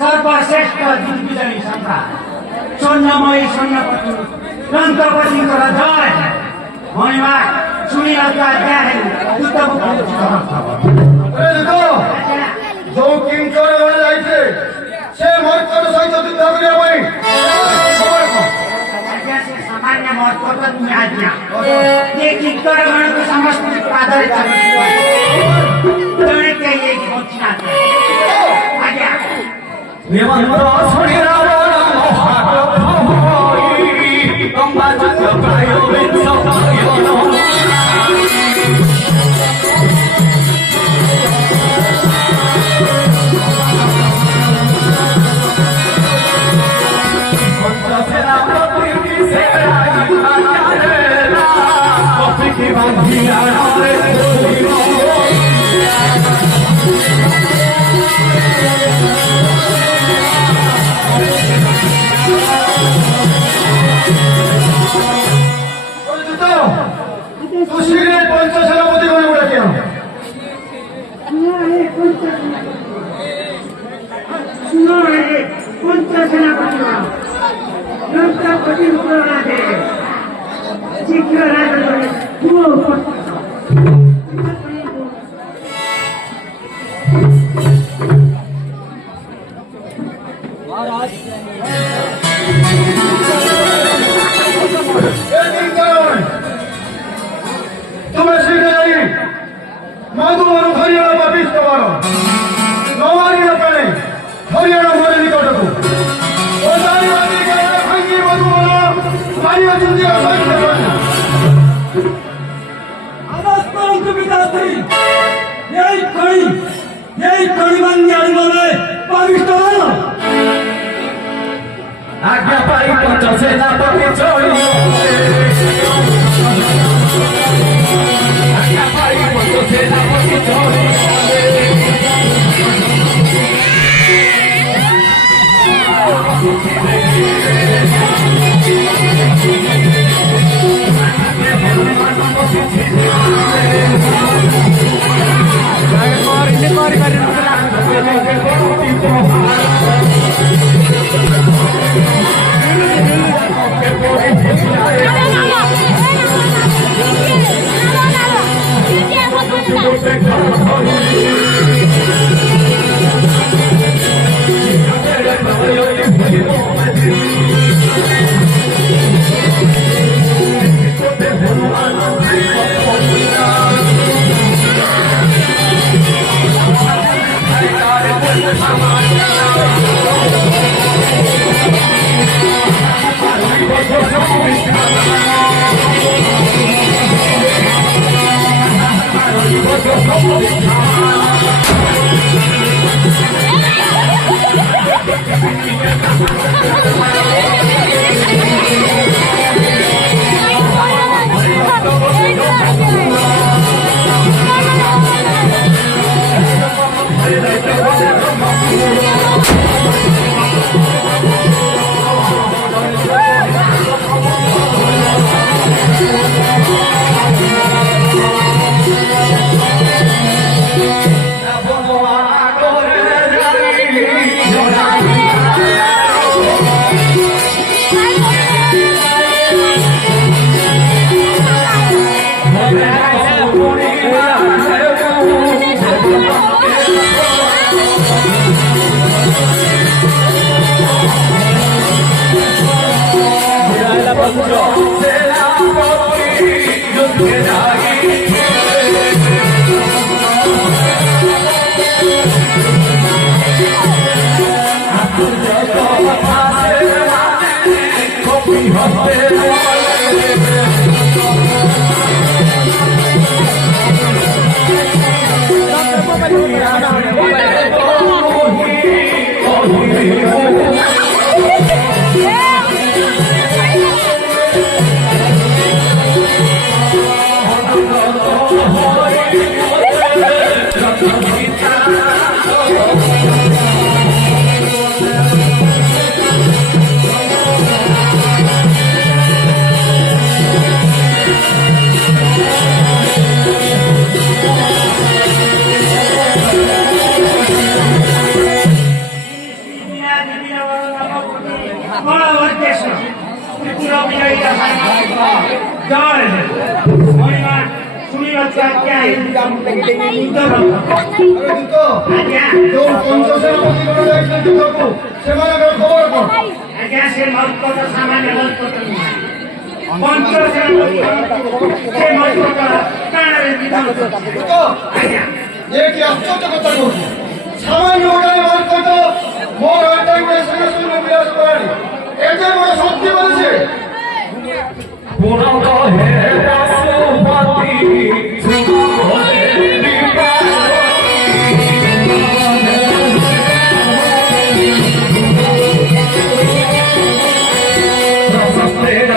सर्वश्रेष्ठ विजयी सम्राट स्वर्णमयी स्वर्णपति ग्रन्थपतिको जय महिमा सुनिल जो किंकर যাইছে সে মর্কট সহিত যুদ্ধ করিয়া পাই सामान्य मर्कट তুমি आज्ञा ये किंकर गणको समस्त आदर जणे के एक बच्चा आज्ञा निमंत्र सुनि रावण महाप्रभु गंगा जग प्राय विश्व आज्ञा पाई पंचसेना पति चोरी आज्ञा पाई पंचसेना पति चोरी পঞ্চ সেনাপতি যুদ্ধে যাইছে কপি হতে ଯୋଉ ପଞ୍ଚସେନାପତି ଗଣ ଯାଇଥିଲେ ଯୁଦ୍ଧକୁ ସେମାନଙ୍କର ଖବର କଣ? ଆଜ୍ଞା ସେ ମର୍କଟ ସାମାନ୍ୟ ମର୍କଟ ନୁହେଁ ପଞ୍ଚସେନାପତି ସେ ମର୍କଟ କାଣରେ ବିଧାଉଛନ୍ତି ଯୁଦ୍ଧ ଆଜ୍ଞା ଏ କି ଆଶ୍ଚର୍ଯ୍ୟ କଥା କହୁଛି। ସାମାନ୍ୟ ଗୋଟାଏ ମର୍କଟ ମୋର ଏଟା ଗୋଟେ ସେନାଶୂନ୍ୟ ବିଳାସ କରାଣି ଏତେ ବଡ଼ ଶକ୍ତି ବନେছে পুরন্ত হে পশুপতি সুখে প্রশস্তের